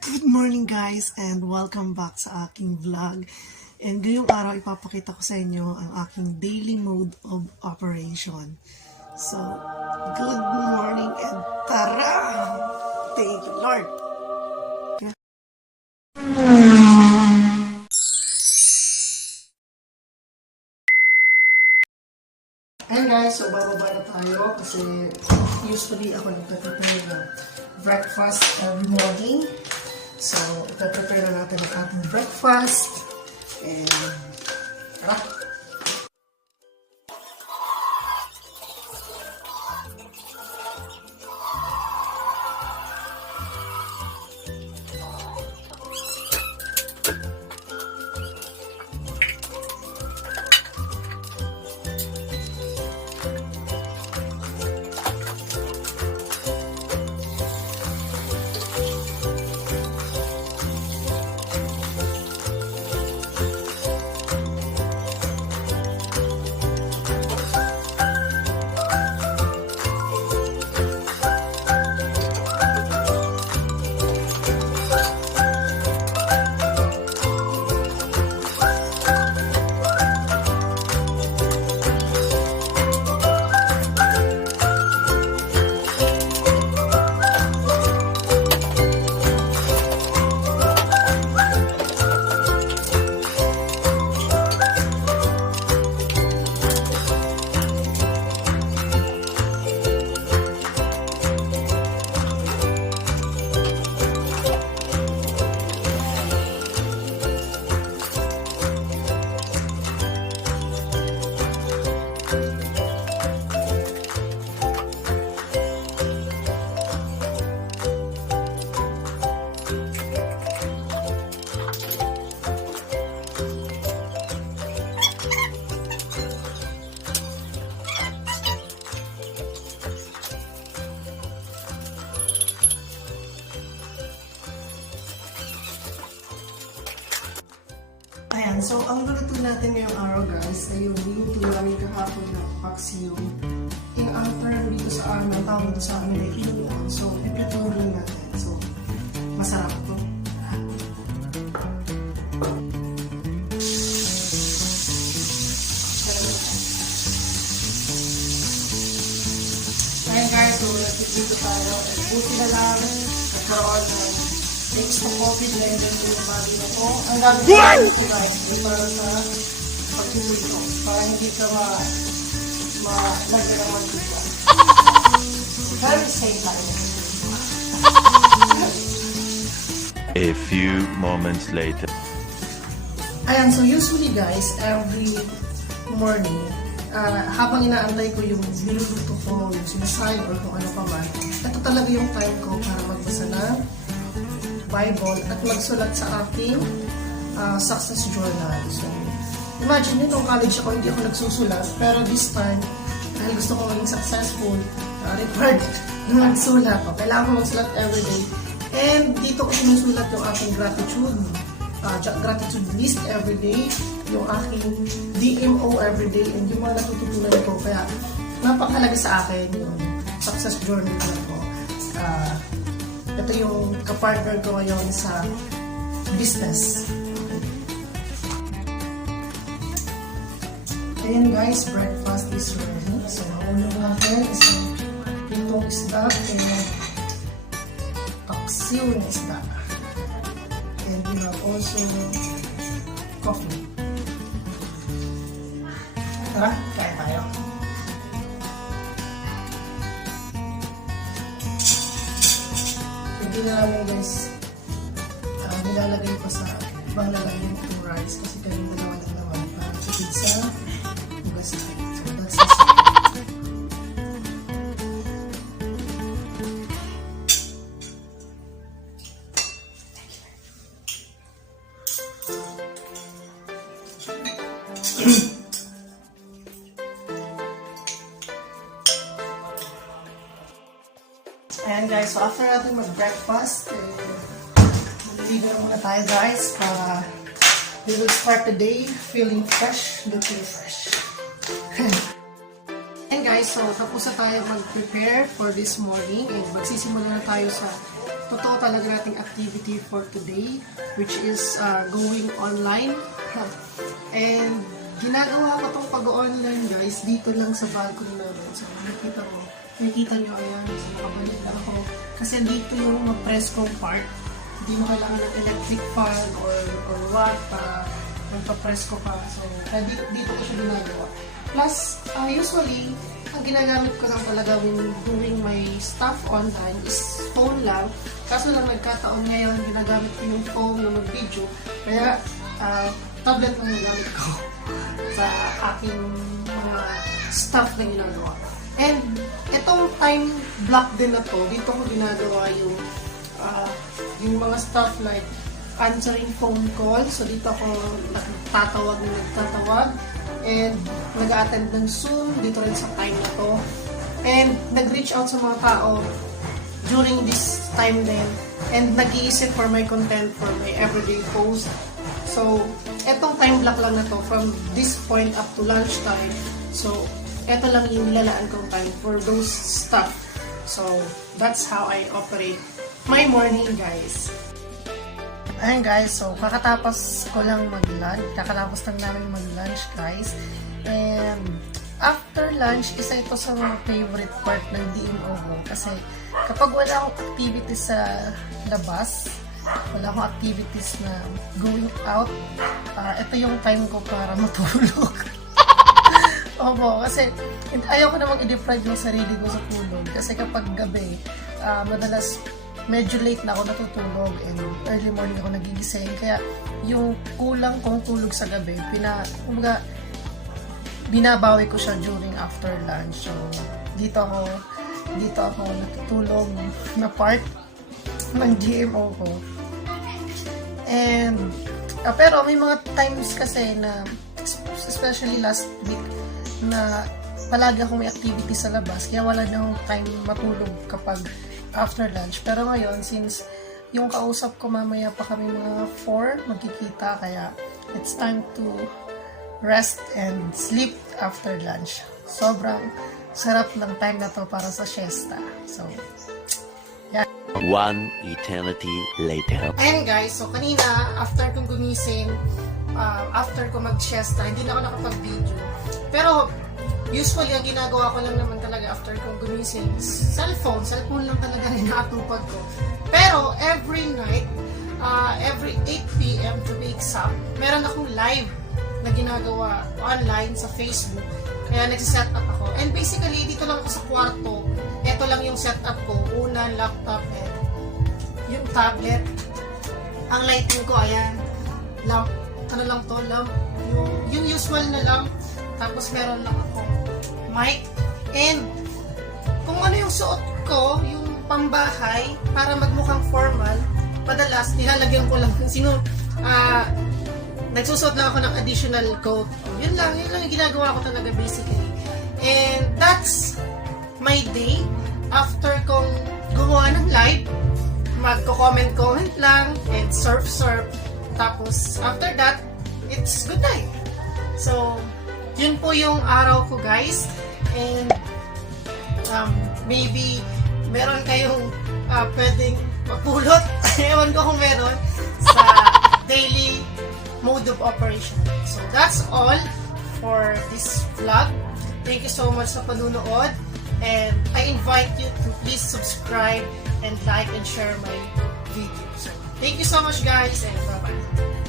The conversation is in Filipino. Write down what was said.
Good morning guys and welcome back sa aking vlog. And ngayong araw ipapakita ko sa inyo ang aking daily mode of operation. So, good morning and tara! Thank you Lord! And guys, so bababa na tayo kasi usually ako nagpe-prepare ng breakfast every morning. So, ipaprepare na natin ang ating breakfast. And, tara! Ayan, so ang luto natin ngayong araw guys ay yung luto namin kahapon na paksiw. Ang term dito sa amin, ang tawag dito sa amin ay inuan. So, ipituloy natin. So, masarap to. Ayan guys, so nagpipito tayo. Buti na lang nagkaroon ng next to coffee blender ko yung body na to. Ang gagawin ko guys ay para sa pagtuloy ko. Para hindi ka malagyan ng mantika. Very safe lang. A few moments later. Ayan, so usually guys, every morning, habang inaantay ko yung niluluto ko, yung sinasayang or kung ano pa man, ito talaga yung time ko para magbasa ng Bible at magsulat sa aking success journal. So, imagine nung college ako, hindi ako nagsusulat, pero this time, dahil gusto ko maging successful, required na magsulat. O, kailangan ko magsulat everyday. And dito ko sinusulat yung aking gratitude list everyday, yung aking DMO everyday, and yung mga natututunan ko. Kaya, napakahalaga sa akin yung success journal na ko. Ito yung kapartner ko ngayon sa business. Ayan guys, breakfast is ready. So, mauna natin is itong isda and paksiw na isda. And we have also coffee. Tara, kain tayo. Hindi na namin guys nilalagay pa sa ibang lalagyan itong rice kasi kami dalawa lang naman para sa pizza hugas na. So that's it. Ayan guys, so after natin mag-breakfast, maliligo na muna tayo guys para we will start the day feeling fresh, looking fresh. And guys, so tapos na tayo mag-prepare for this morning and magsisimula na tayo sa totoo talaga nating activity for today, which is going online. And ginagawa ko tong pag-online guys, dito lang sa balcony namin. So nakikita nyo, ayan, so nakabalik lang ako. Kasi dito yung mag-press kong part. Hindi mo kailangan ng electric fan or what para magpa-press ko pa. So, kaya dito ko siya ginagawa. Plus, usually, ang ginagamit ko lang talaga when doing my stuff online is phone lang. Kaso lang nagkataon ngayon, ginagamit ko yung phone na mag-video. Kaya, tablet lang ginagamit ko sa aking mga stuff na ginagawa. And, itong time block din na to, dito ko ginagawa yung mga stuff like answering phone call. So, dito ako nagtatawag and nag-attend ng Zoom dito rin sa time na to. And nag-reach out sa mga tao during this time din. And nag-iisip for my content for my everyday post. So, etong time block lang na to from this point up to lunchtime. So, eto lang yung nilalaan kong time for those stuff. So, that's how I operate my morning, guys. Ayan guys, so kakatapos ko lang mag-lunch. Kakatapos lang namin mag-lunch, guys. And after lunch, isa ito sa mga favorite part ng DMO ko. Kasi kapag wala akong activities sa labas, wala akong activities na going out, ito yung time ko para matulog. Opo, kasi ayaw ko namang i-deprive yung sarili ko sa tulog. Kasi kapag gabi, madalas medyo late na ako natutulog and early morning ako nagigising. Kaya yung kulang kong tulog sa gabi, binabawi ko siya during after lunch. So, dito ako natutulog na part ng GMO ko. And, pero may mga times kasi na, especially last week, na palagi akong may activity sa labas, kaya wala na akong time matulog kapag after lunch. Pero ngayon, since yung kausap ko mamaya pa kami mga 4 magkikita, kaya it's time to rest and sleep after lunch. Sobrang sarap ng time na to para sa siesta. So, yeah. One eternity later. And guys, so kanina, after kong gumising, after ko mag-siesta, hindi na ako nakapag-video. Pero, usually, ang ginagawa ko lang naman talaga after kong gumising is cellphone lang talaga rin naatupad ko. Pero, every night, every 8 p.m. to be exact, meron akong live na ginagawa online sa Facebook. Kaya nagsiset up ako. And basically, dito lang ako sa kwarto. Ito lang yung setup ko. Una, laptop, and yung tablet. Ang lighting ko, ayan. Lamp. Ano lang to? Lamp. Yung usual na lamp. Tapos meron lang ako mic. And kung ano yung suot ko, yung pambahay, para magmukhang formal, madalas nilalagyan ko lang nagsusuot lang ako ng additional coat. Yun lang yung ginagawa ko talaga basically. And that's my day after kong gumawa ng live. Magko-comment lang and surf. Tapos after that, it's good night. So, yun po yung araw ko, guys. And maybe meron kayong pwedeng mapulot. Ewan ko kung meron sa daily mode of operation. So, that's all for this vlog. Thank you so much sa panunood. And I invite you to please subscribe and like and share my video. So, thank you so much, guys, and bye-bye.